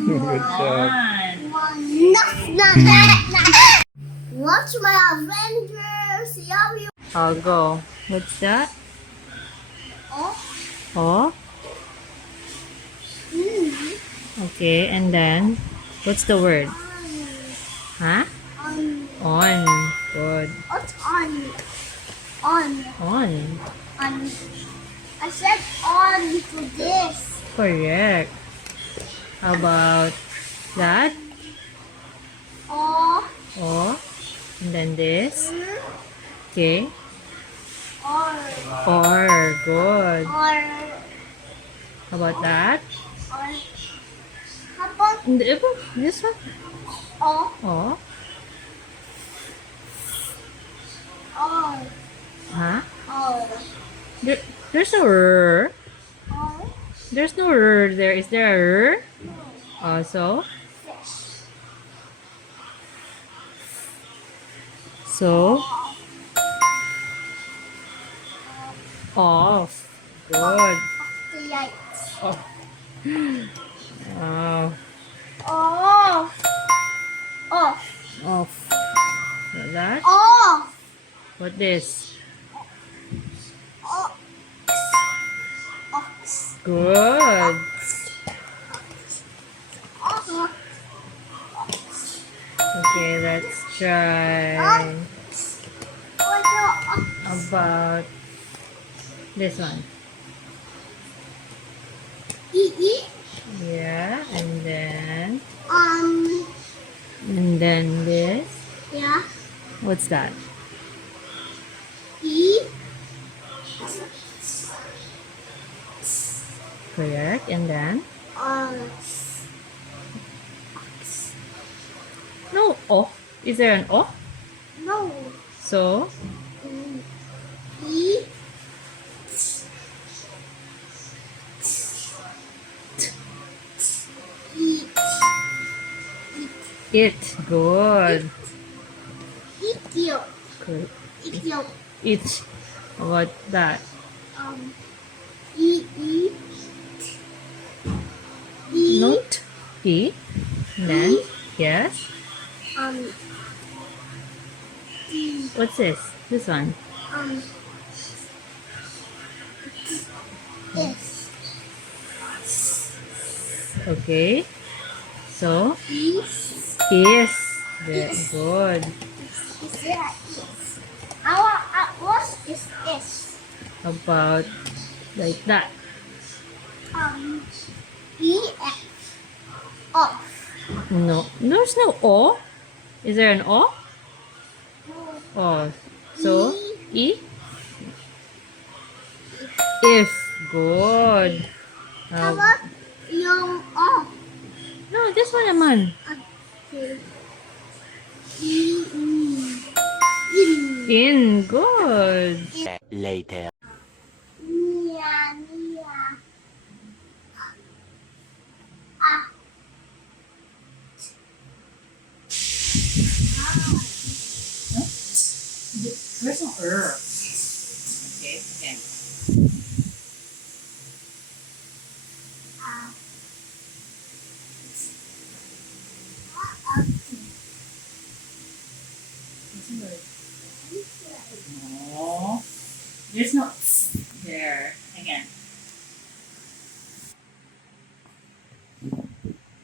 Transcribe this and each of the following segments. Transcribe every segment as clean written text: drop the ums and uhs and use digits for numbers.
Good job. Watch my Avengers. Yeah, I'll go. What's that? oh, Oh, mm, okay. And then, what's the word? Huh? on, On. Good. what's on, On. on. I said on to this. Correct. How about that? Oh, Oh. And then this. mm, Okay. or, Or. Good. or, How about that? or. How about And this one? oh, Oh. or, Huh? or, There, there's a R. or, There's no R there. Is there a R? Also. fish. So. Off. Good. The lights. Oh. Wow. Oh, off, Off. Like that. off, What this? off, ox, Good. ox. Okay, let's try about this one. E. Yeah, and then this. Yeah. What's that? E. Correct. And then no O. Is there an O? No. So E. E. it. Good. Ethiop. Good. Ethiop. It. What that? E. E. Note E. And then yes. E. What's this? This one. S. Okay. So Is. is. Very good. Is there is? Our what is S? About like that. E. F. Off. No, there's no O. Is there an O? Oh, so E. If. Good. How about yung off? No, this one naman. Okay. E. In. In. Good. Later. Nia. Ah. There's no Okay, again. Ah. No. There's no there. Again.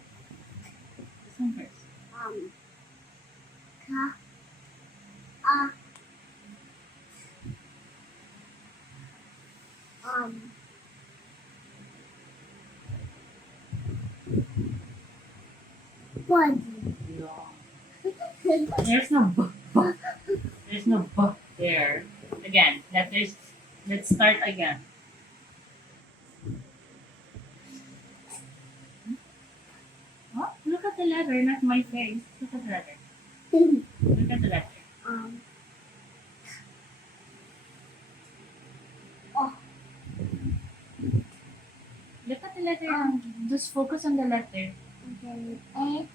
This one first. Ka. Ah. Body. No. There's no B. There's no B there. Again, let's start again. Oh, look at the letter, not my face. Look at the letter. Look at the letter. Oh. Look at the letter. Just focus on the letter. Okay. A.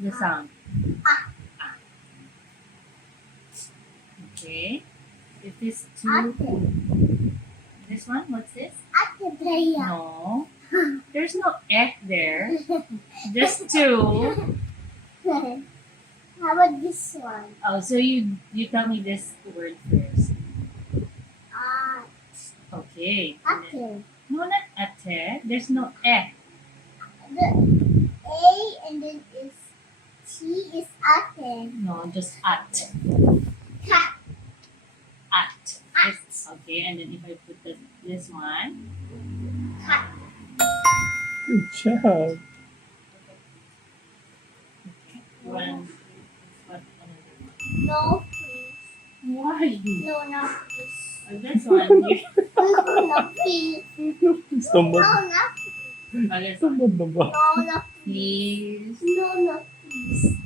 The sound. Ah. Ah. Okay. If this Ate. this one, what's this? Ate Bea. No. There's no F there. Just two. How about this one? Oh, so you tell me this word first. Okay. And then- Ate. no, not ate. There's no F. The A and then is T is ate. No, just at. Cat. At. At. Okay, and then if I put this one. Cat. Good job. One. What? No, please. Why? No, not please. This one. No, please. Tamad. No, not This one. Tamad na ba? No, not please. Please. No, not please.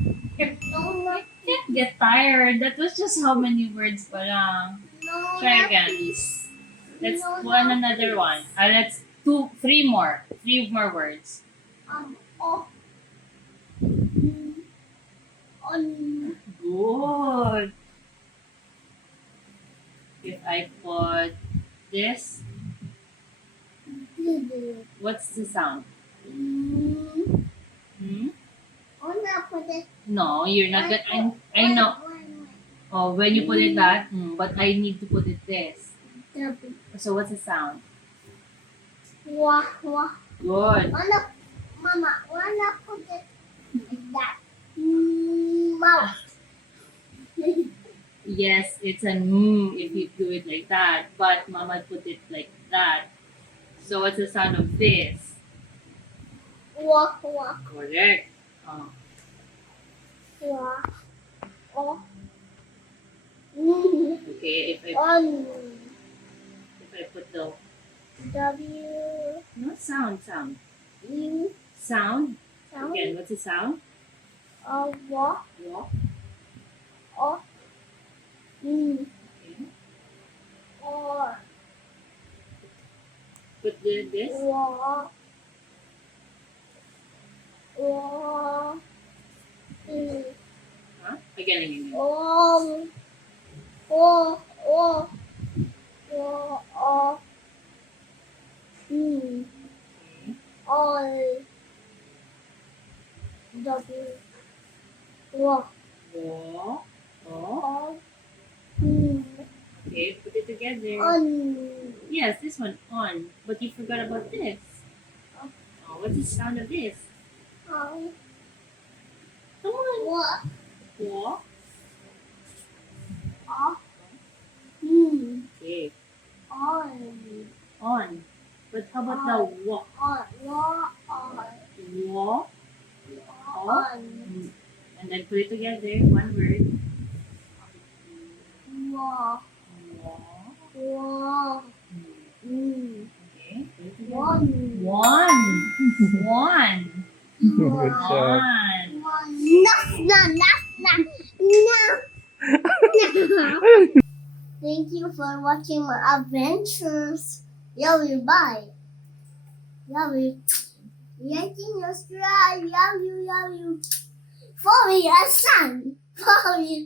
No, not Can't get tired. That was just how many words pa lang. No, Try not again. please. Let's No, one not another please. one. Let's three more. Three more words. Oh. On. Good. If I put this, what's the sound? Hmm? On na put it. No, you're not gonna. I know. Oh, when you put it that, but I need to put it this. So what's the sound? Wah, wah. Good. Wanna, Mama, wanna put it like that? Mouth. Yes, it's a if you do it like that, but Mama put it like that. So what's the sound of this? Wah, wah, Correct. Oh. wah. Oh. Okay, On. if I put the W. no sound U. sound Sound. again. What's the sound? Wah. Walk. Oh. Okay. Or. Put this. Wah. Wah. Huh? Again. Oh. Oh. Oh. Oh. Oh. Okay. All. W. Wah. Walk. Oh. All. Okay, put it together. On. Yes, this one on. But you forgot about this. Oh, what's the sound of this? On. Come on. What? Walk. Off. Okay. On. On. But how about the walk? On. Wah. On. Walk. On. And then put it together. One word. Wah. Walk. Wah. Okay. Put it together. One. One. Good job. One. Thank you for watching my adventures. Love you. Bye. Love you. Yakin Australia. Love you. Love you. For me, a son. For me.